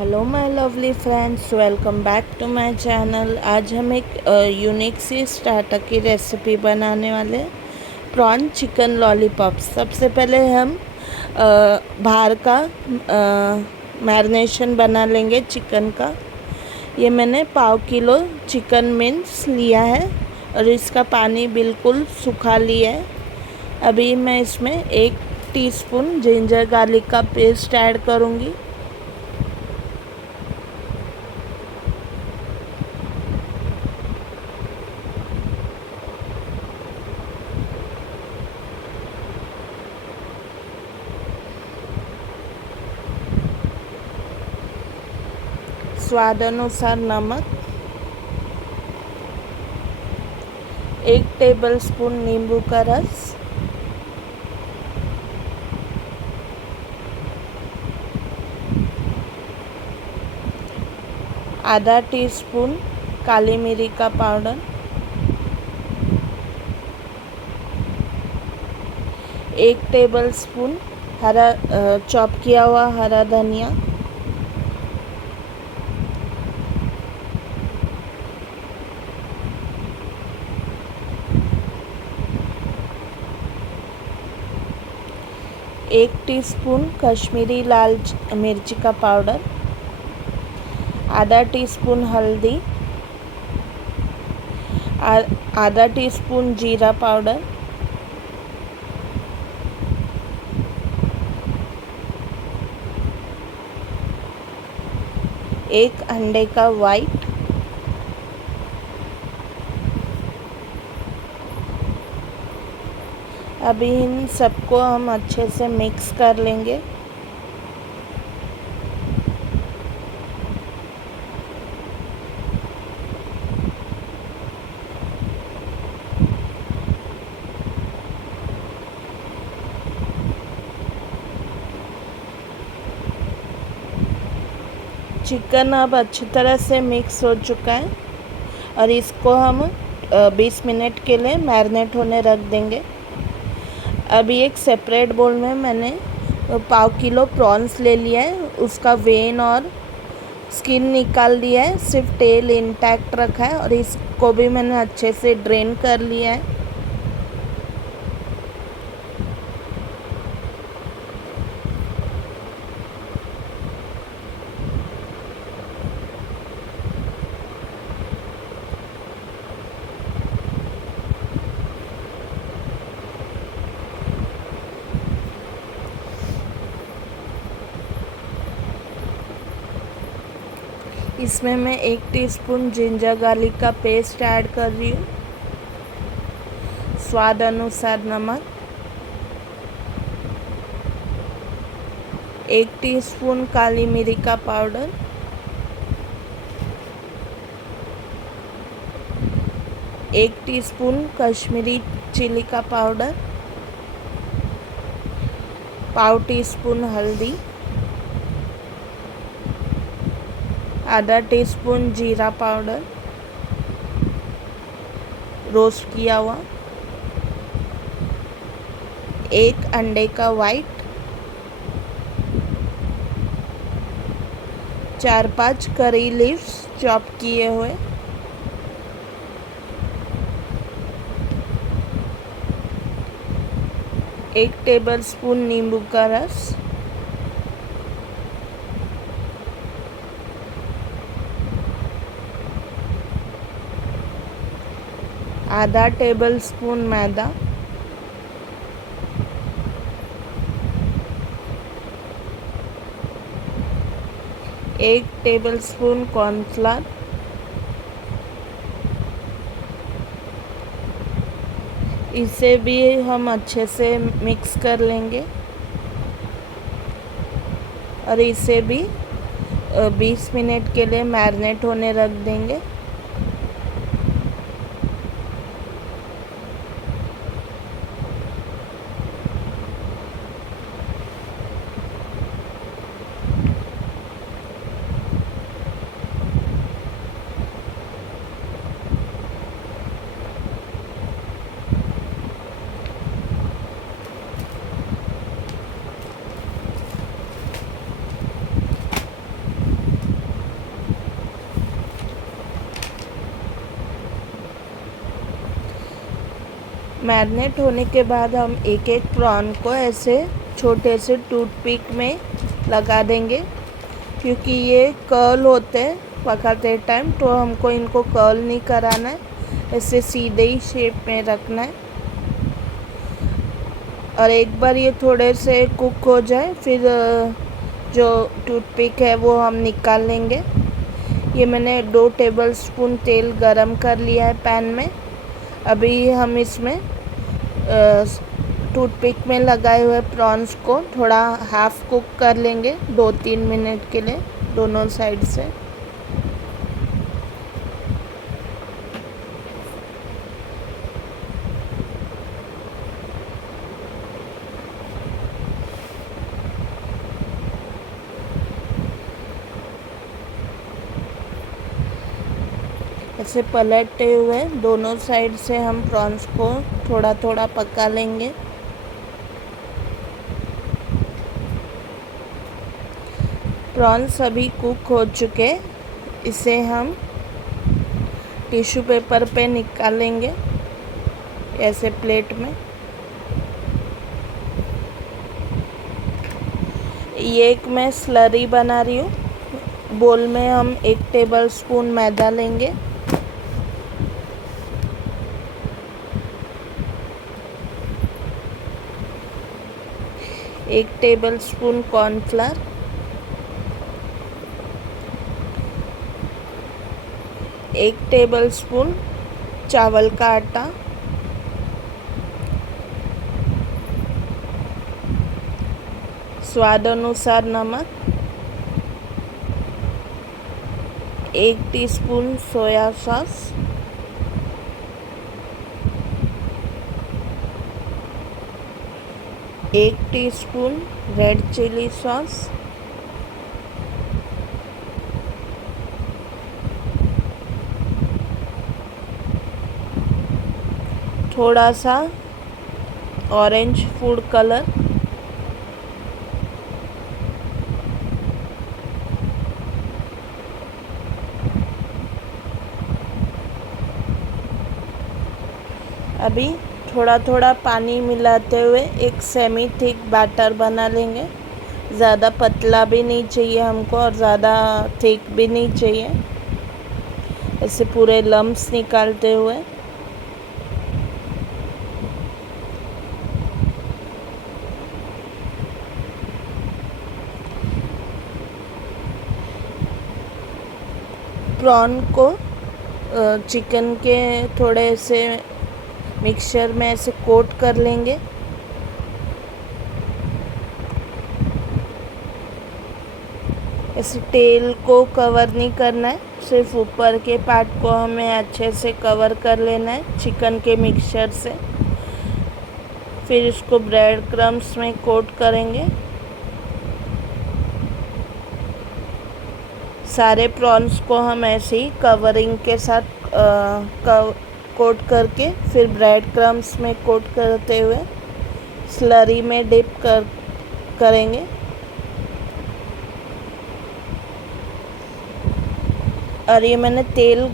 Hello my lovely friends, welcome back to my channel. आज हम एक यूनिक सी स्टार्टर की रेसिपी बनाने वाले हैं, प्रॉन चिकन लॉलीपॉप्स। सबसे पहले हम बाहर का मैरिनेशन बना लेंगे चिकन का। ये मैंने 1/4 किलो चिकन मिन्स लिया है और इसका पानी बिल्कुल सुखा लिया है। अभी मैं इसमें 1 टीस्पून जिंजर गार्लिक का पेस्ट ऐड करूँगी। स्वाद अनुसार नमक, 1 टेबलस्पून नींबू का रस, आधा टीस्पून काली मिरी का पाउडर, 1 टेबलस्पून हरा चॉप किया हुआ हरा धनिया, एक टीस्पून कश्मीरी लाल मिर्ची का पाउडर, आधा टीस्पून हल्दी, आधा टीस्पून जीरा पाउडर, एक अंडे का वाइट, अभी इन सबको हम अच्छे से मिक्स कर लेंगे। चिकन अब अच्छी तरह से मिक्स हो चुका है और इसको हम 20 मिनट के लिए मैरिनेट होने रख देंगे। अभी एक सेपरेट बोल में मैंने 1/4 किलो प्रॉन्स ले लिया है, उसका वेन और स्किन निकाल दिया है, सिर्फ टेल इंटैक्ट रखा है और इसको भी मैंने अच्छे से ड्रेन कर लिया है। इसमें मैं 1 टीस्पून जिंजर गार्लिक का पेस्ट ऐड कर रही हूँ, स्वाद अनुसार नमक, 1 टीस्पून काली मिरी का पाउडर, 1 टीस्पून कश्मीरी चिली का पाउडर, 1/2 टीस्पून हल्दी, आधा टीस्पून जीरा पाउडर रोस्ट किया हुआ, 1 अंडे का वाइट, 4-5 करी लीव्स चॉप किए हुए, एक टेबलस्पून नींबू का रस, आधा टेबलस्पून मैदा, एक टेबलस्पून कॉर्नफ्लावर, इसे भी हम अच्छे से मिक्स कर लेंगे और इसे भी 20 मिनट के लिए मैरिनेट होने रख देंगे। मैरिनेट होने के बाद हम एक एक प्रॉन को ऐसे छोटे से टूथपिक में लगा देंगे, क्योंकि ये कर्ल होते हैं पकाते टाइम, तो हमको इनको कर्ल नहीं कराना है, ऐसे सीधे ही शेप में रखना है। और एक बार ये थोड़े से कुक हो जाए फिर जो टूथपिक है वो हम निकाल लेंगे। ये मैंने 2 टेबलस्पून तेल गरम कर लिया है पैन में। अभी हम इसमें टूथपिक में लगाए हुए प्रॉन्स को थोड़ा हाफ़ कुक कर लेंगे 2-3 मिनट के लिए दोनों साइड से। ऐसे पलटते हुए दोनों साइड से हम प्रॉन्स को थोड़ा थोड़ा पका लेंगे। प्रॉन्स अभी कुक हो चुके, इसे हम टिश्यू पेपर पे निकालेंगे ऐसे प्लेट में। ये एक मैं स्लरी बना रही हूँ। बोल में हम 1 टेबलस्पून मैदा लेंगे, 1 टेबलस्पून कॉर्नफ्लोर, 1 टेबलस्पून चावल का आटा, स्वाद अनुसार नमक, 1 teaspoon soya sauce, 1 teaspoon red chilli sauce, थोड़ा सा ऑरेंज फूड कलर, अभी थोड़ा थोड़ा पानी मिलाते हुए एक सेमी थिक बैटर बना लेंगे। ज़्यादा पतला भी नहीं चाहिए हमको और ज़्यादा थिक भी नहीं चाहिए। ऐसे पूरे लम्प्स निकालते हुए प्रॉन को चिकन के थोड़े से मिक्सचर में ऐसे कोट कर लेंगे। ऐसे तेल को कवर नहीं करना है, सिर्फ ऊपर के पार्ट को हमें अच्छे से कवर कर लेना है चिकन के मिक्सचर से। फिर इसको ब्रेड क्रम्स में कोट करेंगे। सारे प्रॉन्स को हम ऐसे ही कवरिंग के साथ कोट करके फिर ब्रेड क्रम्स में कोट करते हुए स्लरी में डिप करेंगे। और ये मैंने तेल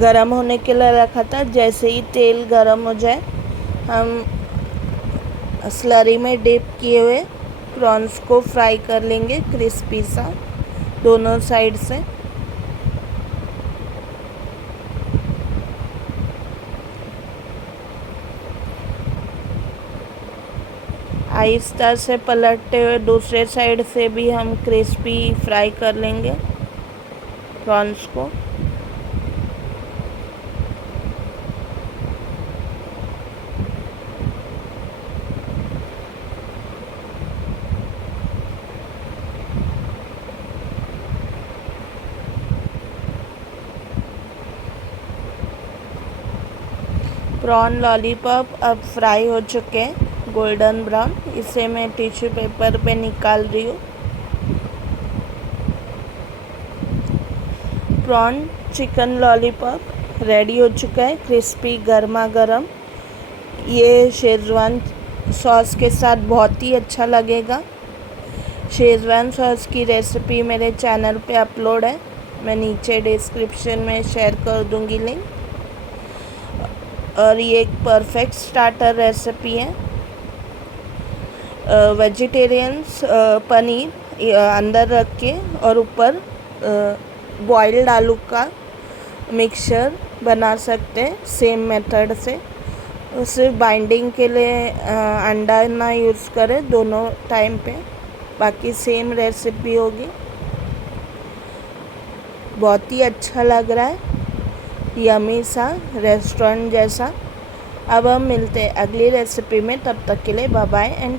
गरम होने के लिए रखा था। जैसे ही तेल गरम हो जाए हम स्लरी में डिप किए हुए प्रॉन्स को फ्राई कर लेंगे क्रिस्पी सा दोनों साइड से। आहिस्ता से पलटते हुए दूसरे साइड से भी हम क्रिस्पी फ्राई कर लेंगे प्रॉन्स को। प्रॉन लॉलीपॉप अब फ्राई हो चुके हैं गोल्डन ब्राउन। इसे मैं टिश्यू पेपर पे निकाल रही हूँ। प्रॉन चिकन लॉलीपॉप रेडी हो चुका है, क्रिस्पी गर्मा गर्म। ये शेज़वान सॉस के साथ बहुत ही अच्छा लगेगा। शेज़वान सॉस की रेसिपी मेरे चैनल पे अपलोड है, मैं नीचे डिस्क्रिप्शन में शेयर कर दूँगी लिंक। और ये एक परफेक्ट स्टार्टर रेसिपी है। वेजिटेरियंस पनीर अंदर रख के और ऊपर बॉइल्ड आलू का मिक्सचर बना सकते हैं सेम मेथड से। सिर्फ बाइंडिंग के लिए अंडा ना यूज़ करें दोनों टाइम पे, बाकी सेम रेसिपी होगी। बहुत ही अच्छा लग रहा है, यमी सा, रेस्टोरेंट जैसा। अब हम मिलते हैं अगली रेसिपी में, तब तक के लिए बाय बाय एंड